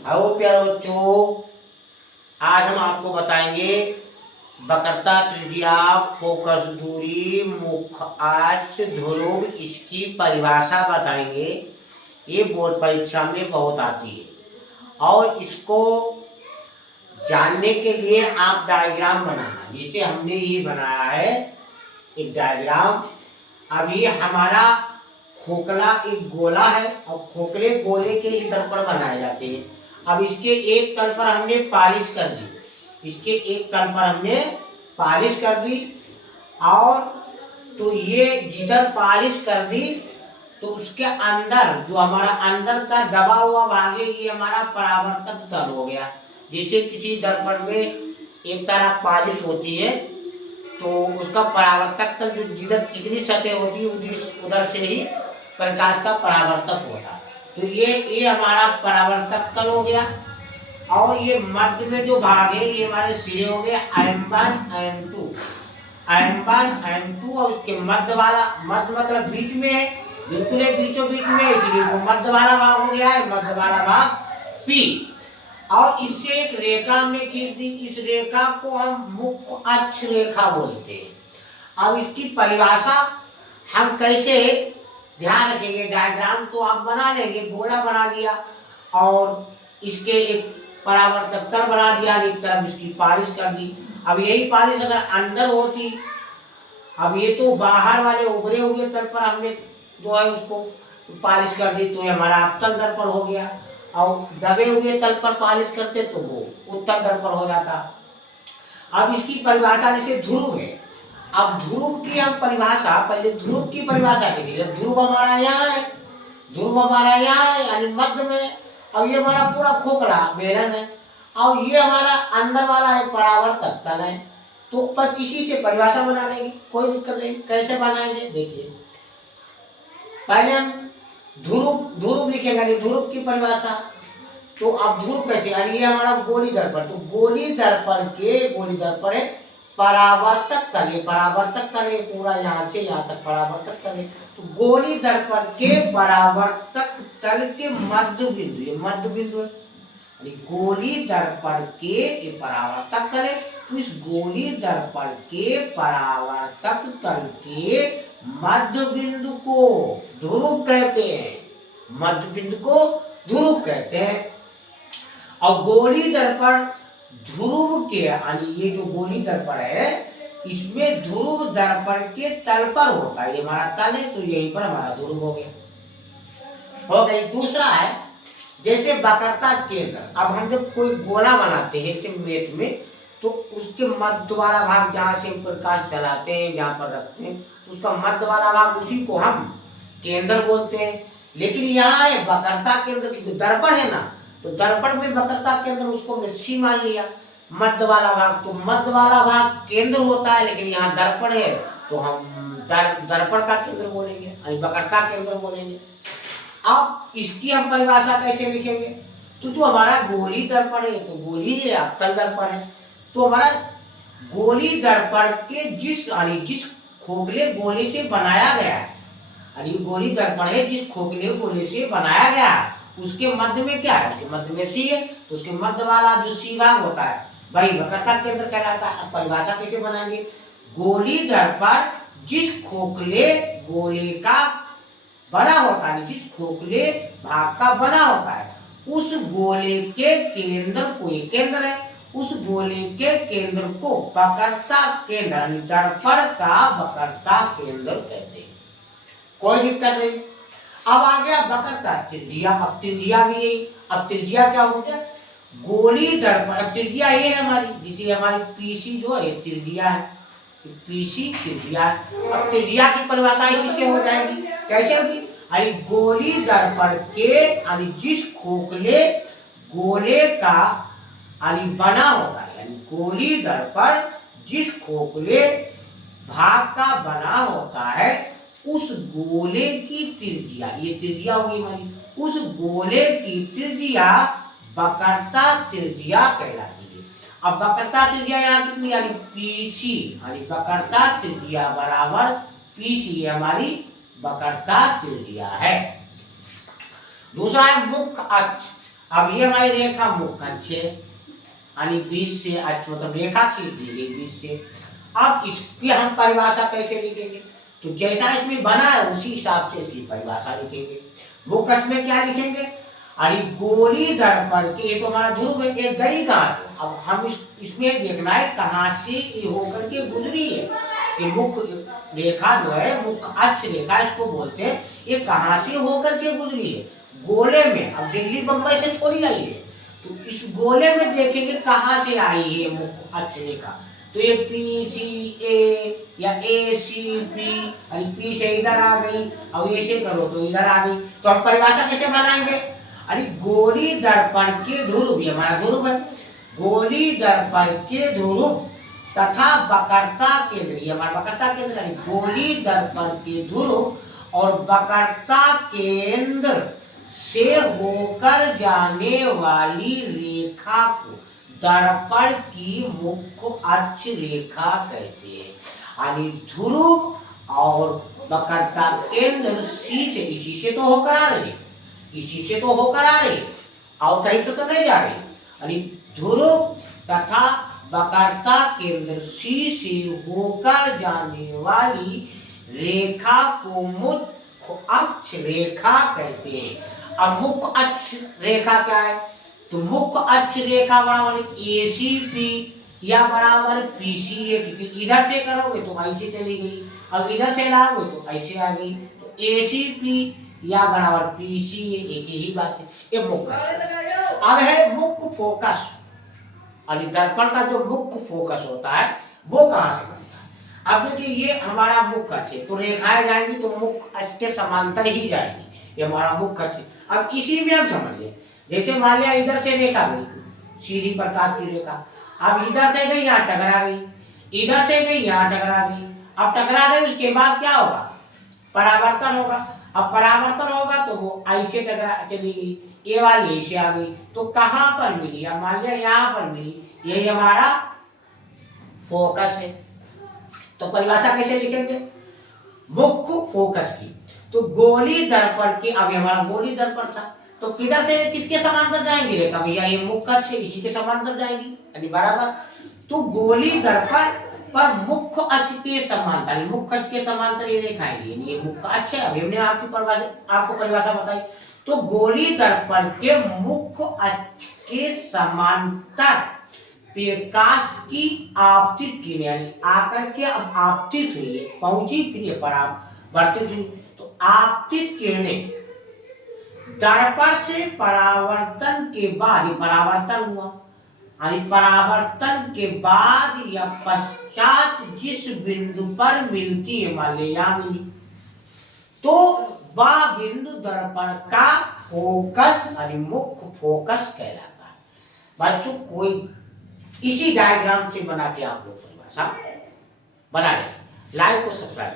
Hello प्यारे बच्चों, आज हम आपको बताएंगे वक्रता, त्रिज्या, फोकस दूरी, मुख्य अक्ष, ध्रुव, इसकी परिभाषा बताएंगे। ये बोर्ड परीक्षा में बहुत आती है और इसको जानने के लिए आप डायग्राम बनाना। जैसे हमने ये बनाया है एक डायग्राम। अब ये हमारा खोखला एक गोला है और खोखले गोले के ही दर्पण बनाए जाते हैं। अब इसके एक तल पर हमने पालिश कर दी, इसके एक तल पर हमने पालिश कर दी और तो ये जिधर पालिश कर दी तो उसके अंदर जो हमारा अंदर का दबा हुआ भाग है ये हमारा परावर्तक तल हो गया। जैसे किसी दर्पण में एक तरफ पालिश होती है तो उसका परावर्तक तल जो जिधर कितनी सतह होती है उधर से ही प्रकाश का परावर्तक होता है। तो ये हमारा परावर्तक तल हो गया और ये मध्य में जो भाग है ये हमारे सिरे हो गए M1 M2 M1 M2 और उसके मध्य वाला, मध्य मतलब बीच में है, बिल्कुल बीचों बीच में, इसलिए वो मध्य वाला भाग हो गया है, मध्य वाला भाग P। और इससे एक रेखा हमने खींच दी, इस रेखा को हम मुख्य अक्ष रेखा बोलते हैं। अब इसकी परिभाषा हम कैसे ध्यान रखेंगे, डायग्राम तो आप बना लेंगे, गोला बना लिया और इसके एक परावर्तक तल बना दिया, एक तरफ इसकी पालिश कर दी। अब यही पालिश अगर अंदर होती, अब ये तो बाहर वाले उभरे हुए तल पर हमने जो है उसको पालिश कर दी तो ये हमारा अवतल दर्पण हो गया और दबे हुए तल पर पालिश करते तो वो उत्तल दर्पण हो जाता। अब इसकी परिभाषा जैसे ध्रुव है, अब ध्रुव की हम परिभाषा, पहले ध्रुव की परिभाषा के लिए, ध्रुव हमारा यहाँ है, ध्रुव हमारा यहाँ है यानी मध्य में। अब ये हमारा पूरा खोखला बेलन है और ये हमारा अंदर वाला है परावर्तक तल है। तो बस इसी से परिभाषा बना लेंगे, कोई दिक्कत नहीं। कैसे बनाएंगे देखिए, पहले हम ध्रुव लिखेंगे, ध्रुव की परिभाषा। तो अब ध्रुव कहते हैं ये हमारा गोली दर्पण, तो गोली दर्पण है परावर्तक तल, परावर्तक तल पूरा यहाँ से यहाँ तक परावर्तक तल है। तो गोली दर्पण के परावर्तक तल के मध्य बिंदु, ये मध्य बिंदु है, गोली दर्पण के परावर्तक तल है। तो इस गोली दर्पण के परावर्तक तल के मध्य बिंदु को ध्रुव कहते हैं, मध्य बिंदु को ध्रुव कहते हैं। और गोली दर्पण ध्रुव के यानी ये जो गोली दर्पण है इसमें ध्रुव दर्पण के तल पर होता है, ये हमारा तल है तो यहीं पर हमारा ध्रुव हो गया, हो गई। दूसरा है जैसे वक्रता केंद्र। अब हम जब कोई गोला बनाते हैं मेट में तो उसके मध्य वाला भाग जहाँ से हम प्रकाश चलाते हैं, जहाँ पर रखते हैं, तो उसका मध्य वाला भाग उसी को हम केंद्र बोलते हैं। लेकिन यहाँ है वक्रता केंद्र की, दर्पण है ना, तो दर्पण में वक्रता केंद्र उसको हमने सी मान लिया, मध्य वाला भाग, तो मध्य वाला भाग केंद्र होता है। लेकिन यहाँ दर्पण है तो हम दर्पण का केंद्र बोलेंगे यानी वक्रता केंद्र बोलेंगे। अब इसकी हम परिभाषा कैसे लिखेंगे, तो जो हमारा गोली दर्पण है तो गोली है, अवतल दर्पण है, तो हमारा गोली दर्पण के जिस खोखले गोले से बनाया गया है, यानी गोली दर्पण है जिस खोखले गोले से बनाया गया है उसके मध्य में क्या है, उसके मध्य में सी है, तो उसके मध्य वाला जो सी भाग होता है वही वक्रता केंद्र कहलाता है। अब परिभाषा कैसे बनाएंगे, गोली दर्पण जिस खोखले गोले का बना होता है, जिस खोखले भाग का बना होता है उस गोले के केंद्र को, ये केंद्र है, उस गोले के केंद्र को वक्रता केंद्र यानी दर्पण का वक्रता केंद्र कहते हैं, कोई दिक्कत नहीं। अब आ गया वक्रता त्रिज्या। अब त्रिज्या भी यही, अब त्रिज्या क्या हो गया, गोली दर्पण, अब त्रिज्या ये है हमारी, जिसे हमारी पीसी जो है त्रिज्या है, पीसी त्रिज्या। अब त्रिज्या की परिभाषा इसी से हो जाएगी, कैसे होगी, यानी गोली दर्पण के यानी जिस खोखले गोले का यानी बना होता है, यानी गोली दर्पण जिस खोखले भाग का बना होता है उस गोले की त्रिज्या, ये त्रिज्या होगी हमारी, उस गोले की त्रिज्या वक्रता त्रिज्या कहलाती है। अब वक्रता त्रिज्या यहाँ कितनी, यानी पीसी, यानी वक्रता त्रिज्या बराबर पीसी हमारी वक्रता त्रिज्या है। दूसरा है मुख्य अक्ष। अब ये हमारी रेखा मुख अक्ष है, यानी बीच से अक्ष मतलब रेखा खींच दी गई बीच से। अब इसकी हम परिभाषा कैसे लिखेंगे? तो जैसा इसमें बना है उसी हिसाब से इसकी परिभाषा लिखेंगे। मुख अक्ष में क्या लिखेंगे? अरे गोली दर्पण के, ये तो हमारा ध्रुव है, ये गई कहाँ से? अब हम इसमें देखना है कहाँ से ये होकर के गुजरी है। ये मुख रेखा जो है, मुख अक्ष रेखा इसको बोलते हैं, ये कहाँ से होकर के गुजरी है? गोले में। अब दिल्ली बम्बई से थोड़ी आई है, तो इस गोले में देखेंगे कहाँ से आई है मुख अक्ष रेखा। तो ये पी सी ए या ए सी पी, अरे पी से इधर आ गई, अब ऐसे करो तो इधर आ गई। तो हम परिभाषा कैसे बनाएंगे? अरे गोली दर्पण के ध्रुव, ये हमारा ध्रुव है, गोली दर्पण के ध्रुव तथा वक्रता केंद्र, ये हमारा वक्रता केंद्र है। गोली दर्पण के ध्रुव और वक्रता केंद्र से होकर जाने वाली रेखा को दर्पण की मुख्य अक्ष रेखा कहते हैं। यानी ध्रुव और वक्रता केंद्र सी से, इसी से तो होकर आ रही है, इसी से तो होकर आ रही है, और कहीं से तो नहीं जा रही। यानी ध्रुव तथा वक्रता केंद्र सी से होकर जाने वाली रेखा को मुख्य अक्ष रेखा कहते हैं। अब मुख्य अक्ष रेखा क्या है? तो मुख्य अक्ष रेखा बराबर ACP या बराबर PCA, क्योंकि इधर से करोगे तो ऐसे चली गई, अब इधर से लाओगे तो ऐसे आ गई। तो ACP या बराबर PCA एक ही बात है, ये मुख्य। अब है मुख्य फोकस, यानी दर्पण का जो मुख्य फोकस होता है वो कहाँ से बनता है? अब देखिए ये हमारा मुख्य अक्ष है, तो रेखाएं जाएंगी तो मुख्य अक्ष के समांतर ही जाएंगी, ये हमारा मुख्य अक्ष है। अब इसी में हम समझिए, जैसे मान लिया इधर से रेखा गई, सीधी प्रकार की रेखा, अब इधर से गई यहाँ टकरा गई, इधर से गई यहाँ टकरा गई। अब टकरा गई उसके बाद क्या होगा? परावर्तन होगा। अब परावर्तन होगा तो वो ऐसे टकरा चली गई, ये वाली ऐसे आ गई, तो कहाँ पर मिली? अब मान लिया यहाँ पर मिली, यही हमारा फोकस है। तो परिभाषा कैसे लिखेंगे मुख्य फोकस की? तो गोली दर्पण के, अब हमारा गोली दर्पण था, तो किधर से किसके समांतर जाएंगे रेखा? भैया ये मुख्य अक्ष है, इसी के समांतर जाएगी, यानी बराबर। तो गोली दर्पण पर मुख्य अक्ष के समांतर, मुख्य अक्ष के समांतर ये रेखाएं, ये मुख्य अक्ष है। अभी हमने आपको परिभाषा बताई। तो गोली दर्पण के मुख्य अक्ष के समांतर प्रकाश की आपतित किरणें, यानी आकर के अब आपतित हुई है, पहुंची, फिर ये परावर्तित हुई। तो आपतित किरणें दर्पण से परावर्तन के बाद, ये परावर्तन हुआ, यानी परावर्तन के बाद या पश्चात जिस बिंदु पर मिलती है, मान लिया यहाँ मिली, तो वह बिंदु दर्पण का फोकस यानी मुख्य फोकस कहलाता है। बच्चों कोई इसी डायग्राम से बना के आप लोग परिभाषा बना लें। लाइक और सब्सक्राइब